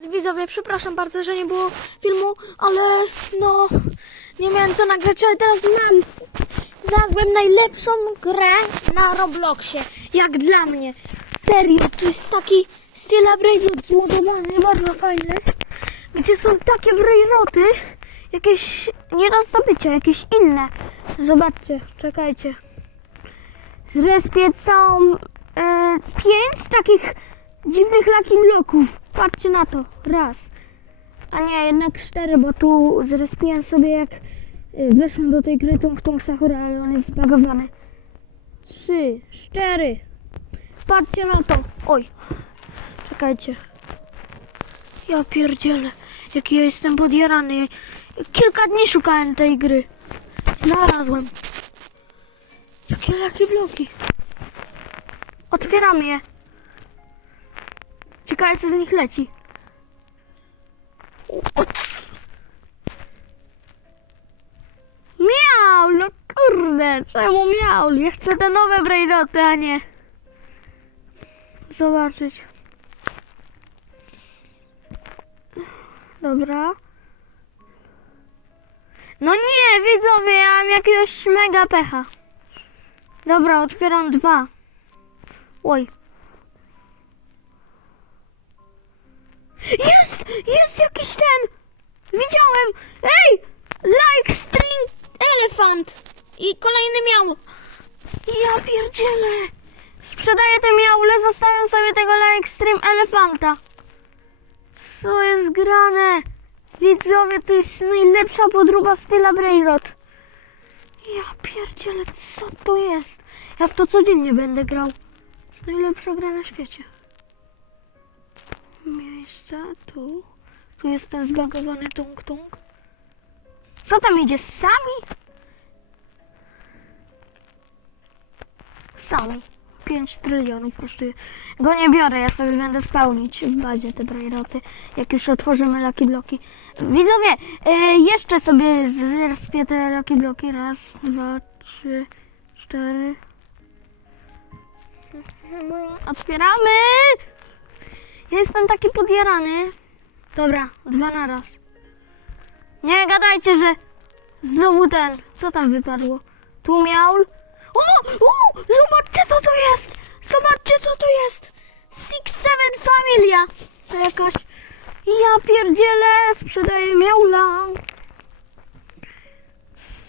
Widzowie, przepraszam bardzo, że nie było filmu, ale no nie miałem co nagrać, ale teraz mam. Znalazłem najlepszą grę na Robloxie, jak dla mnie. Serio, to jest taki Stila Brainrot zmodowany, bardzo fajny, gdzie są takie brainroty, jakieś nie do zdobycia, jakieś inne. Zobaczcie, czekajcie. Zrespię całą e, pięć takich dziwnych laki bloków. Patrzcie na to. Raz. A nie, jednak cztery, bo tu zrespiłem sobie jak e, weszłem do tej gry Tung Tung Sakura, ale on jest zbagowany. Trzy, cztery. Patrzcie na to. Oj. Czekajcie. Ja pierdzielę. Jaki ja jestem podjarany. Kilka dni szukałem tej gry. Znalazłem. Jakie laki bloki. Otwieram je. Ciekawe co z nich leci. Miał, no kurde, czemu miał? Ja chcę te nowe brainoty, a nie. Zobaczyć. Dobra. No nie, widzowie, ja mam jakiegoś mega pecha. Dobra, otwieram dwa. Oj. Jest! Jest jakiś ten! Widziałem! Ej! Like string elephant! I kolejny miał. Ja pierdzielę! Sprzedaję te miaule, zostawiam sobie tego like stream elefanta. Co jest grane? Widzowie, to jest najlepsza podróba styla Brainrot. Ja pierdzielę, co to jest? Ja w to codziennie będę grał. To jest najlepsza gra na świecie. Miejsca, tu. Tu jest ten zbagowany tung tung. Co tam idzie? Sami? Sami. 5 trylionów kosztuje. Go nie biorę, ja sobie będę spełnić w bazie te brajroty, jak już otworzymy Lucky Bloki. Widzowie, e, jeszcze sobie zrespię te Lucky Bloki. Raz, dwa, trzy, cztery. Otwieramy! Jestem taki podjarany. Dobra, dwa na raz. Nie gadajcie, że znowu ten. Co tam wypadło? Tu miaul. O! o! Zobaczcie co to jest! Zobaczcie co to jest! Six Seven Familia! To jakaś... Ja pierdzielę! Sprzedaję miaula!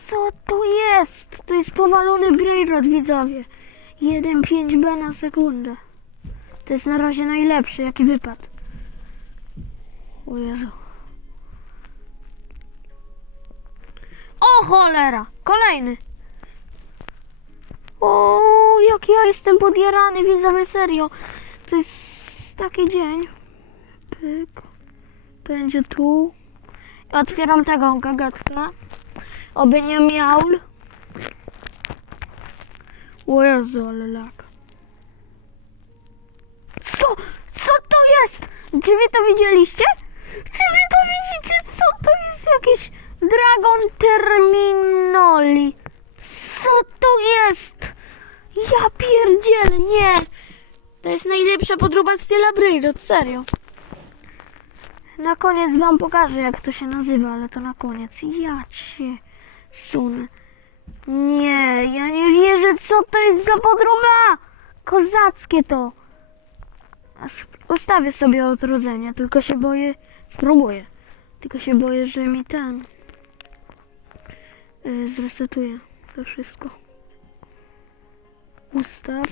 Co to jest? To jest powalony Brainrod, widzowie. 1,5B na sekundę. To jest na razie najlepszy, jaki wypadł. O Jezu. O cholera! Kolejny! O, jak ja jestem podjarany, widzowie, serio. To jest taki dzień. Pyk. Będzie tu. Otwieram tego gagatkę. Oby nie miaul. O Jezu, ale. Jest? Czy wy to widzieliście? Czy wy to widzicie? Co to jest? Jakiś Dragon Terminoli. Co to jest? Ja pierdzielę, nie. To jest najlepsza podróba styla Braidot, serio. Na koniec wam pokażę, jak to się nazywa, ale to na koniec. Ja cię sunę. Nie, ja nie wierzę, co to jest za podróba. Kozackie to. Ustawię sobie odrodzenie, tylko się boję, spróbuję. Tylko się boję, że mi ten yy, zresetuje to wszystko. Ustaw.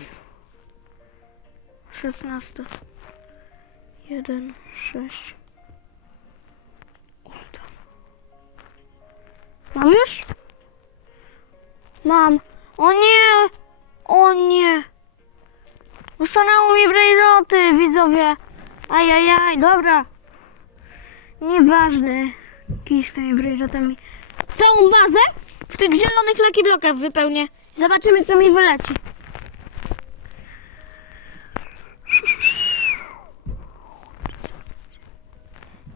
16. 1, 6. Ustaw. Mam już? Mam. O nie! O nie! Usunęło mi brainroty, widzowie. Ajajaj, dobra. Nieważne. Kij z tymi brainrotami. Całą bazę w tych zielonych Lucky Blockach wypełnię. Zobaczymy, co mi wyleci.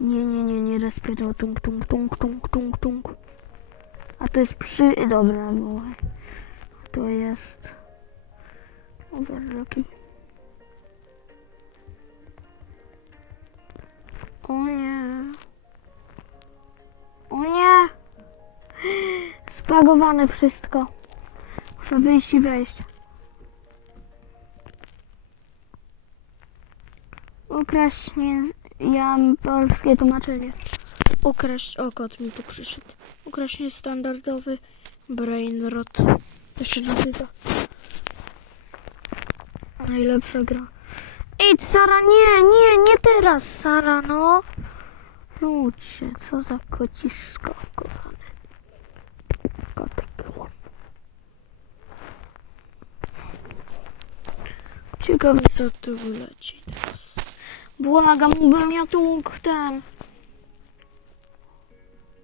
Nie, nie, nie, nie, respirat, tung, tung, tung, tung, tung, tung. A to jest przy... Dobra, bo... To jest... Overlocking. O nie. O nie. Spagowane wszystko. Muszę wyjść i wejść. Ukraść nie... Ja polskie tłumaczenie. Ukraść... O, kot mi tu przyszedł. Ukraść niestandardowy brainrot. To się nazywa. Najlepsza gra. Idź, Sara, nie, nie, nie teraz, Sara, no. Ludzie, co za kocisko, kochany. Kotek. Ciekawe, co tu wyleci teraz. Błagam, bym ja tu mógł ten...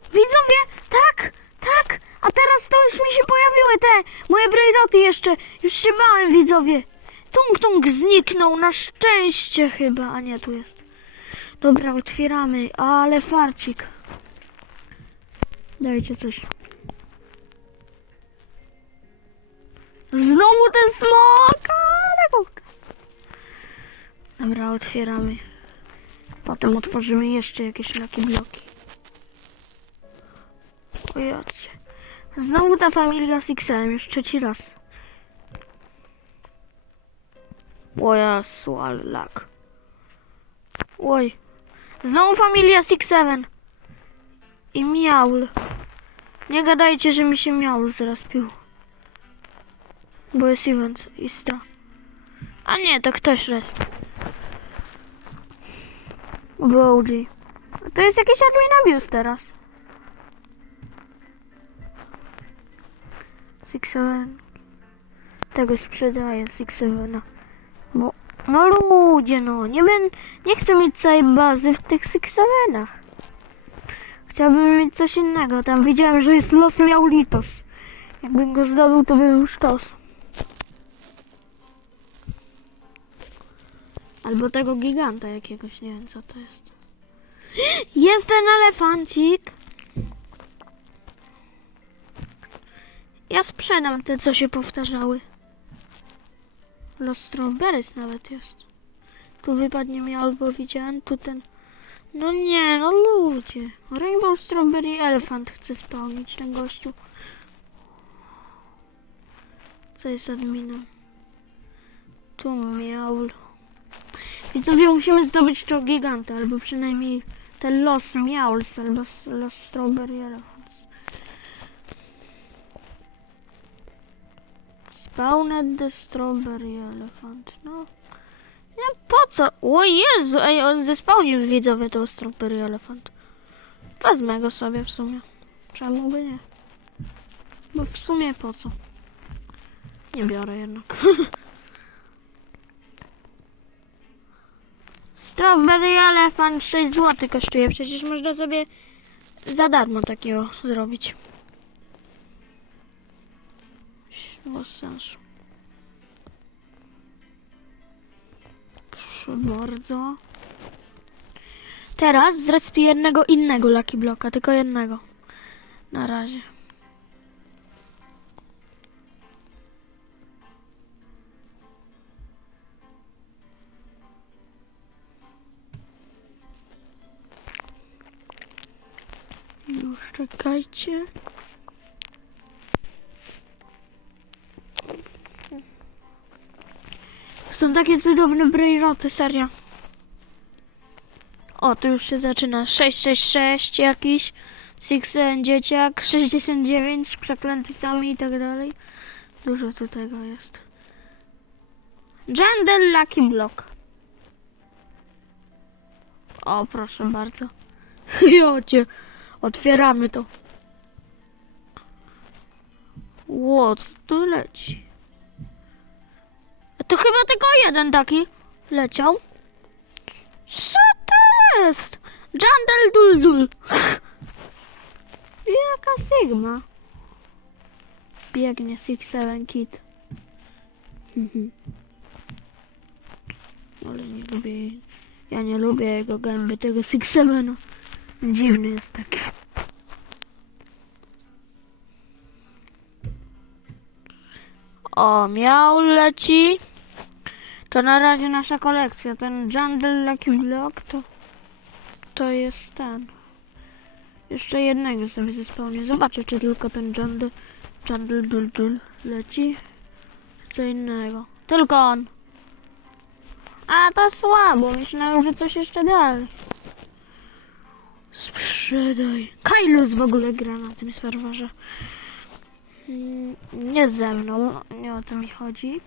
Widzowie, tak, tak, a teraz to już mi się pojawiły te moje brejroty jeszcze. Już się bałem, widzowie. Tung Tung zniknął, na szczęście chyba, a nie, tu jest. Dobra, otwieramy, ale farcik. Dajcie coś. Znowu ten smok! Dobra, otwieramy. Potem otworzymy jeszcze jakieś laki bloki. Ojocie. Znowu ta familia z XM, już trzeci raz. O Jezu, ale. Oj. Znowu familia Six Seven. I miaul. Nie gadajcie, że mi się miaul zrespił. Bo jest event Istra. A nie, to ktoś raz. OG. To jest jakiś admin teraz. Six Seven. Tego sprzedaję Six Sevena. No ludzie, no, nie ben, nie chcę mieć całej bazy w tych Six Sevenach. Chciałbym mieć coś innego. Tam widziałem, że jest Los Miaulitos. Jakbym go zdobył, to by był sztos. Albo tego giganta jakiegoś, nie wiem co to jest. Jest ten elefancik. Ja sprzedam te, co się powtarzały. Los Strawberries nawet jest. Tu wypadnie mi albo widziałem, tu ten... No nie, no ludzie. Rainbow Strawberry Elephant chce spełnić ten gościu. Co jest adminem? Tu miaul. Widzowie, musimy zdobyć to giganta, albo przynajmniej ten Los Miauls, albo Los Strawberry Elephant. Spawned the Strawberry Elephant, no. Nie, po co? O Jezu, ej, on zespałnił widzowie tego Strawberry Elephant. Wezmę go sobie w sumie. Czemu by nie? Bo w sumie po co? Nie biorę jednak. Strawberry Elephant 6 zł kosztuje. Przecież można sobie za darmo takiego zrobić. Bez sensu. Proszę bardzo. Teraz zrespię jednego innego Lucky Bloka, tylko jednego. Na razie. Już czekajcie. Są takie cudowne brejroty, serio. O, tu już się zaczyna. 666 jakiś. Sixen dzieciak. 69 przeklęty sami i tak dalej. Dużo tu tego jest. Jandel Lucky Block. O, proszę bardzo. Jocie. Otwieramy to. Ło, co tu leci? To chyba tylko jeden taki leciał. Co to jest? Jandel Duldul. Jaka Sigma? Biegnie Six Seven Kid. Ale nie lubię. Ja nie lubię jego gęby, tego Six Sevena. Dziwny jest taki. O, miał leci. To na razie nasza kolekcja. Ten Jandel Lucky Block to to jest ten. Jeszcze jednego sobie zespełnię. Zobaczę, czy tylko ten Jandl, Jandl dul, dul leci. Co innego. Tylko on. A to słabo. Myślałem, że coś jeszcze dalej. Sprzedaj. Kailos w ogóle gra na tym serwerze. Mm, Nie ze mną, nie o to mi chodzi.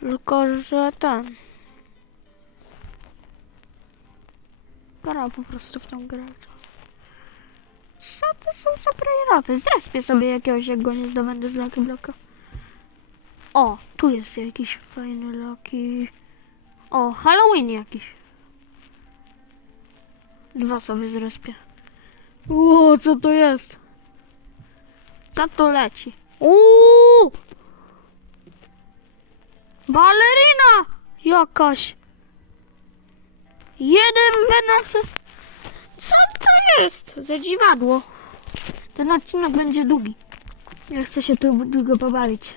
Tylko, że ten. Gra po prostu w tą grę. Co to są za prejroty? Zrespię sobie jakiegoś, jak go nie zdobędę z Lucky Blocka. O, tu jest jakiś fajny Lucky. O, Halloween jakiś. Dwa sobie zrespię. O, co to jest? Co to leci? Uuu! Jakaś. Jeden wenas. Co to jest? Za dziwadło. Ten odcinek będzie długi. Ja chcę się tu długo pobawić.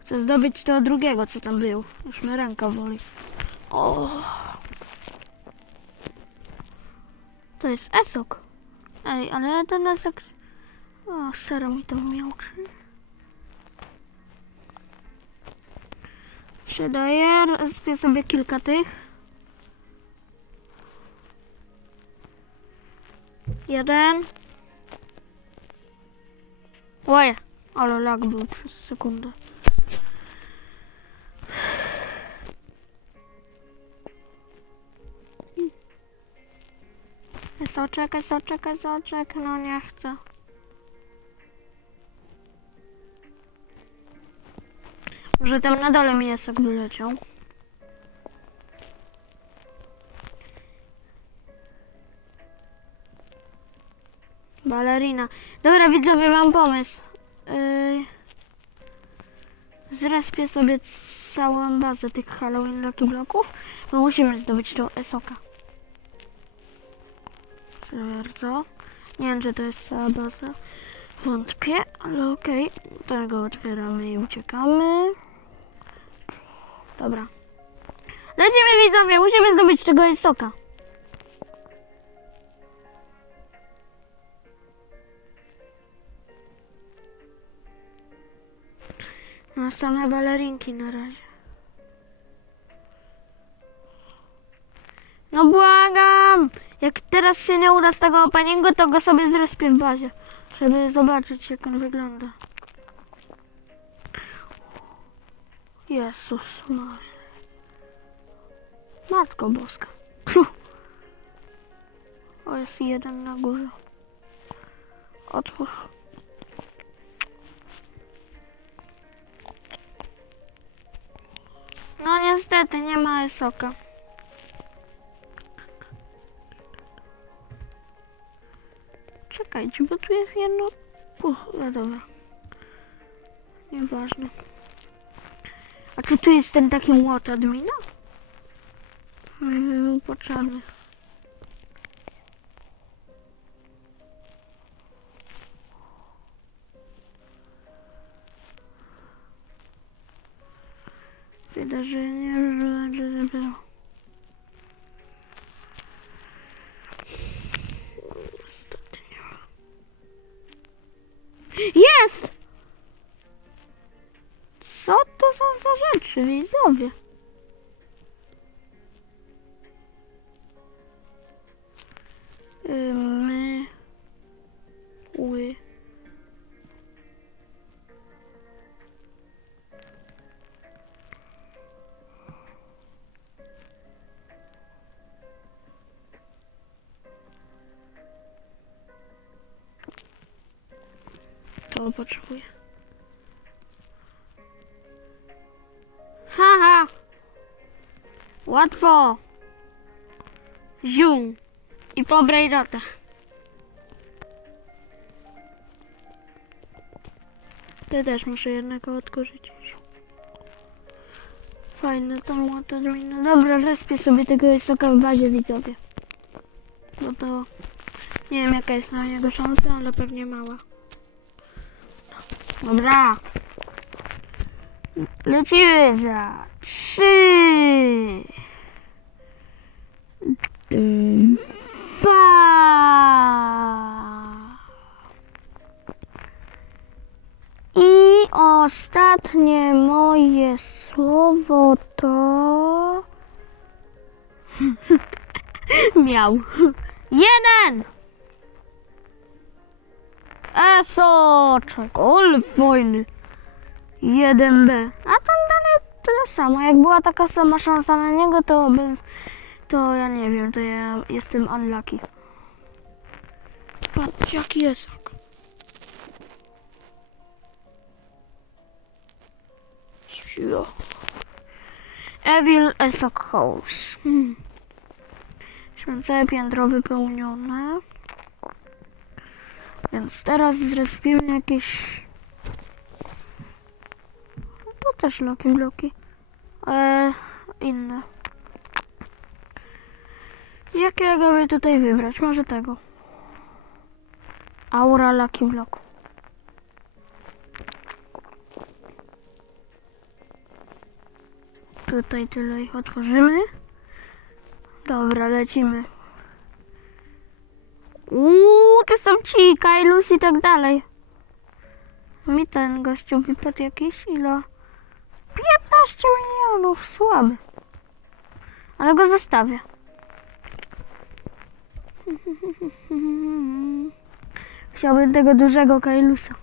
Chcę zdobyć tego drugiego, co tam był. Już mnie ręka woli. O. To jest esok. Ej, ale ten esok... O, sera mi tam miałczy. Przydaję, spię sobie kilka tych. Jeden. Oj, ale lag był przez sekundę. Soczek, soczek, soczek, no nie chcę. Może tam na dole mi jesek wyleciał. Balerina. Dobra, widzowie, mam pomysł. Yy... Zrespię sobie całą bazę tych Halloween Lucky Bloków, bo musimy zdobyć tą Esoka. Bardzo. Nie wiem, czy to jest cała baza. Wątpię, ale okej. Tego otwieramy i uciekamy. Dobra. Lecimy widzowie, musimy zdobyć tego Esoka. No same balerinki na razie. No błagam! Jak teraz się nie uda z tego openingu, to go sobie zrespię w bazie. Żeby zobaczyć jak on wygląda. Jezus Maria. Matko Boska. O, jest jeden na górze. Otwórz. No niestety, nie ma soka. Czekajcie, bo tu jest jedno... Uch, no dobra. Nieważne. A czy tu jest ten taki młot admina? Nie był potrzebny. Wydarzenie, że było. Ma. Jest! Rzeczy, widzowie? My... Ły... To potrzebuję. Łatwo! Zium! I po Braidota. Ty też muszę jednego odkurzyć. Fajne to młoto drwiny. Dobra, respię sobie tego wysoka w bazie widzowie. No to nie wiem jaka jest na niego szansa, ale pewnie mała. Dobra. Lecimy za trzy, Dwa. I ostatnie moje słowo to. Miał. Jeden! Esoczek, ol wojny. 1B. A tam dalej tyle samo. Jak była taka sama szansa na niego, to bez... To ja nie wiem, to ja jestem unlucky. Patrz jaki jest. Cio. Evil Esok House. Hmm. Święcone piętro wypełnione. Więc teraz zrespimy jakieś... To też Lucky Bloki. Eee, inne. Jakiego by tutaj wybrać? Może tego. Aura Lucky Block. Tutaj tyle ich otworzymy. Dobra, lecimy. Uuu, to są ci, Kailus i tak dalej. Mi ten gościu wypadł jakiś, ile? 15 milionów, słaby. Ale go zostawię. Chciałbym tego dużego Kailusa.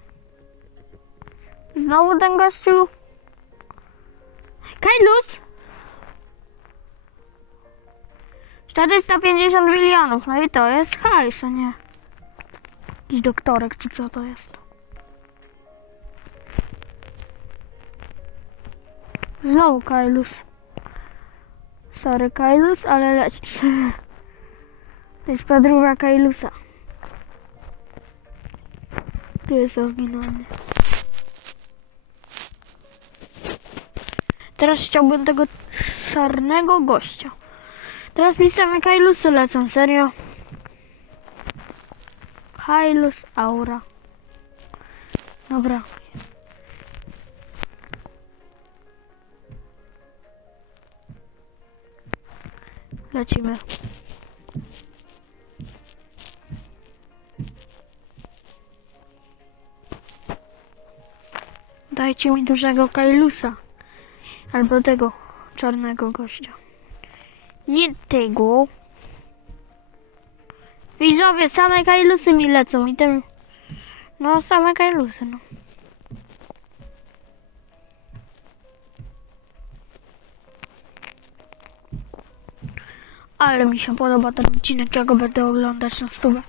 Znowu ten gościu. Kailus! 450 milionów, no i to jest hajs, a nie jakiś doktorek, czy co to jest. Znowu Kailus. Sorry Kailus, ale lecisz. To jest podróba Kailusa. Tu jest oryginalny. Teraz chciałbym tego czarnego gościa. Teraz mi same Kailusy lecą, serio. Kailus Aura. Dobra. Lecimy. Dajcie mi dużego Kailusa. Albo tego czarnego gościa. Nie tego. Widzowie, same Kailusy mi lecą i ten... No, same Kailusy, no. Ale mi się podoba ten odcinek, ja go będę oglądać na stówę.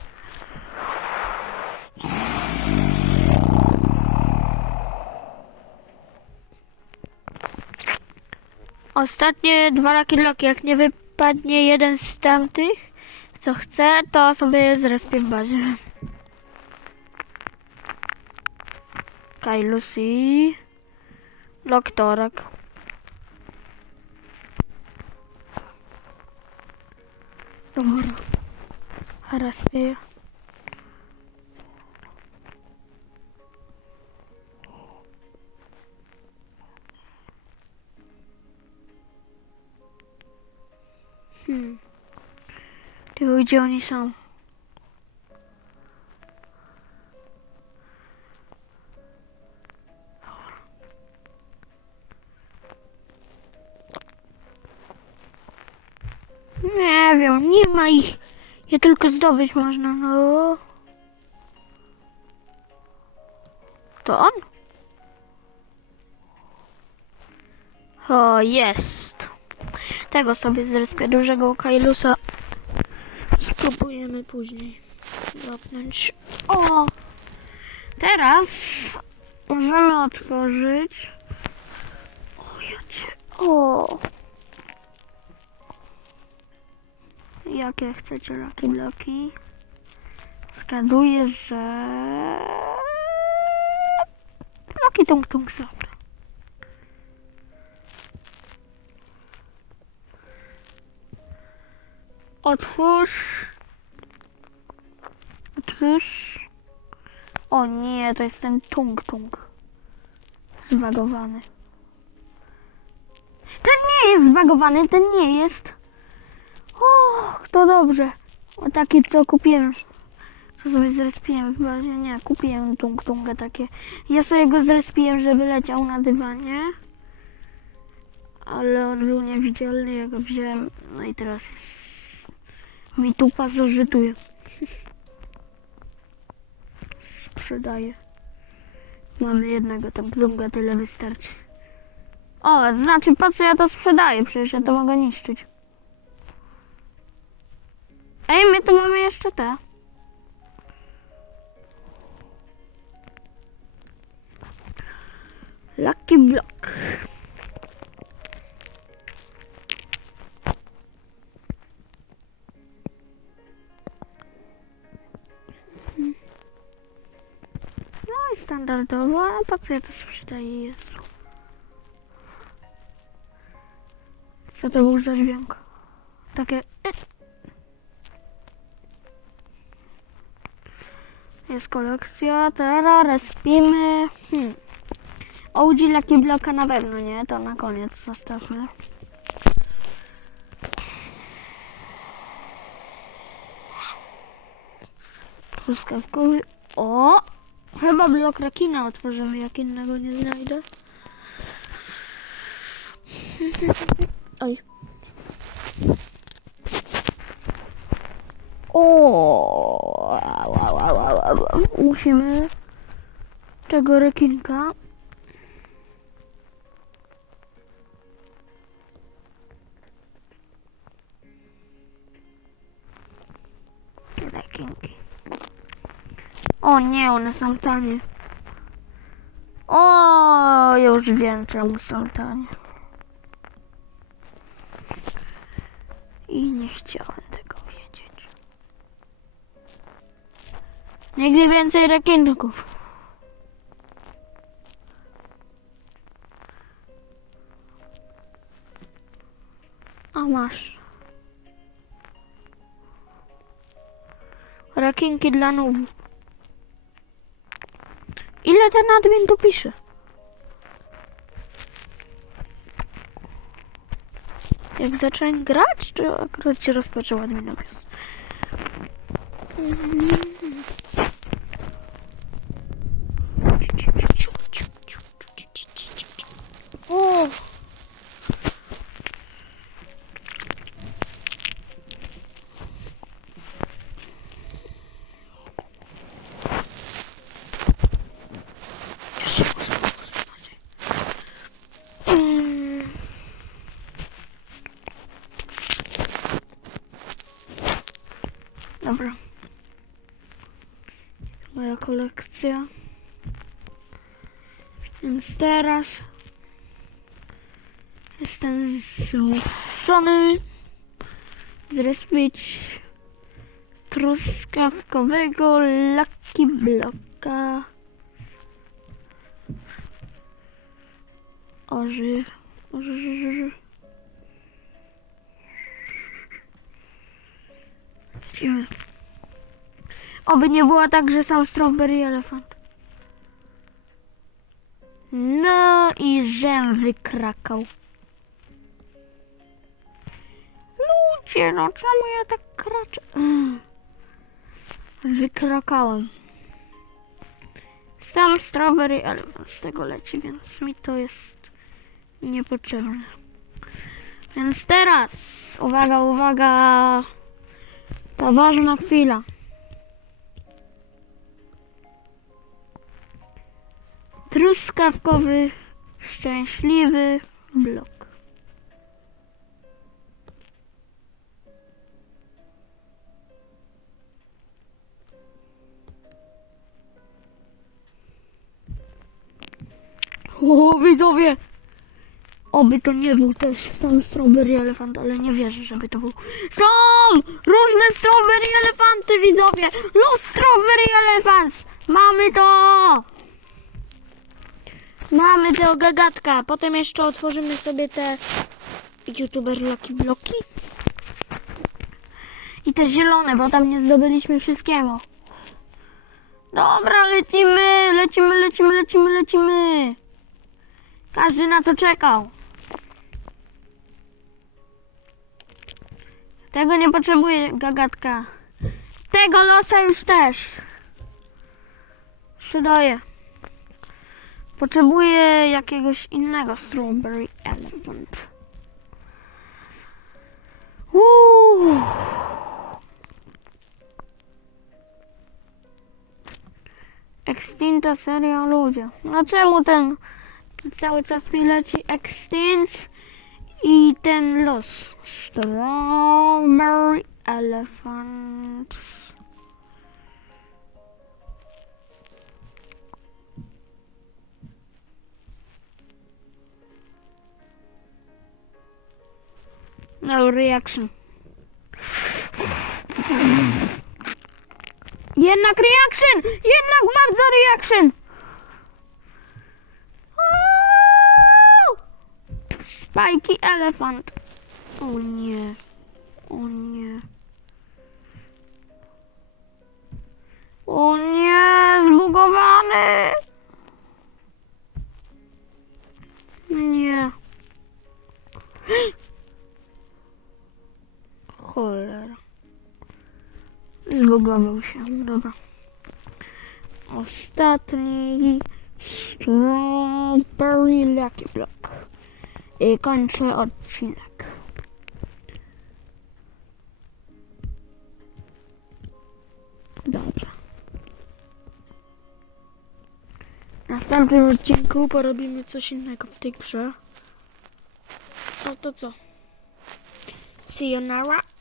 Ostatnie dwa Loki, jak nie wypadnie jeden z tamtych, co chcę, to sobie zrespię w bazie. Kailusi. Doktorek. Dobra. Respię. Hmm. Gdzie oni są? Nie wiem, nie ma ich. Je tylko zdobyć można, no. To on? O, jest. Tego sobie zrespię dużego Kailusa. Spróbujemy później dropnąć. O! Teraz możemy otworzyć. O, ja cię. O! Jakie chcecie Lucky Bloki? Zgaduję, że... Lucky Tung Tung Sapra. Otwórz. Otwórz. O nie, to jest ten tung tung. Zbagowany. Ten nie jest zbagowany, ten nie jest. Och, to dobrze. O taki co kupiłem. Co sobie zrespiłem w? Nie, kupiłem tung tungę takie. Ja sobie go zrespiłem, żeby leciał na dywanie. Ale on był niewidzialny, ja go wziąłem. No i teraz jest... Mi tu pasożytuje. Sprzedaję. Mamy jednego tam tunga, tyle wystarczy. O, znaczy po co ja to sprzedaję? Przecież ja to mogę niszczyć. Ej, my tu mamy jeszcze te. Lucky Block. I standardowo, a po co to sprzedaję, Jezu? Co to był za dźwięk? Takie... e. Jest kolekcja, teraz respimy. Hmm. OG Lucky Blocka na pewno nie, to na koniec zostawmy. Truskawkowy. O! Chyba blok rekina otworzymy, jak innego nie znajdę. Oj. O! Au, au, au, au. Musimy tego rekinka. Rekinki. O nie, one są tanie. O, już wiem czemu są tanie. I nie chciałem tego wiedzieć. Nigdy więcej rekinków. A masz. Rekinki dla nowów. Ile ten admin tu pisze? Jak zacząłem grać, to akurat się rozpoczął adminowiec. O! Jeszcze muszę posłuchać. Mm. Dobra. Kolekcja. Więc teraz jestem zmuszony zrespić truskawkowego Lucky Blocka. Ożyw. Ożyw. Lecimy. Oby nie było tak, że sam strawberry elefant. No i żem wykrakał. Ludzie, no czemu ja tak kraczę? Wykrakałem. Sam strawberry elefant z tego leci, więc mi to jest niepotrzebne. Więc teraz, uwaga, uwaga, poważna chwila. Truskawkowy, szczęśliwy blok. O, widzowie! Oby to nie był też sam strawberry elefant, ale nie wierzę, żeby to był. Są różne strawberry elefanty, widzowie! Los strawberry elefants! Mamy to! Mamy tego gagatka. Potem jeszcze otworzymy sobie te youtuber Lucky Bloki. I te zielone, bo tam nie zdobyliśmy wszystkiego. Dobra, lecimy, lecimy, lecimy, lecimy, lecimy. Każdy na to czekał. Tego nie potrzebuję, gagatka. Tego losa już też. Przydaję. Potrzebuję jakiegoś innego Strawberry Elephant. Uuu. Extinta seria ludzie. No czemu ten cały czas mi leci Extint i ten los? Strawberry Elephant. No reaction. Jednak reaction! Jednak bardzo reaction! Uuu! Spajki elefant. O nie. O nie. O nie, zbugowany. Nie. Cholera. Zbugował się, dobra. Ostatni Strawberry Lucky Block. I kończę odcinek. Dobra. W następnym odcinku porobimy coś innego w tej grze. No to co? See you Nara.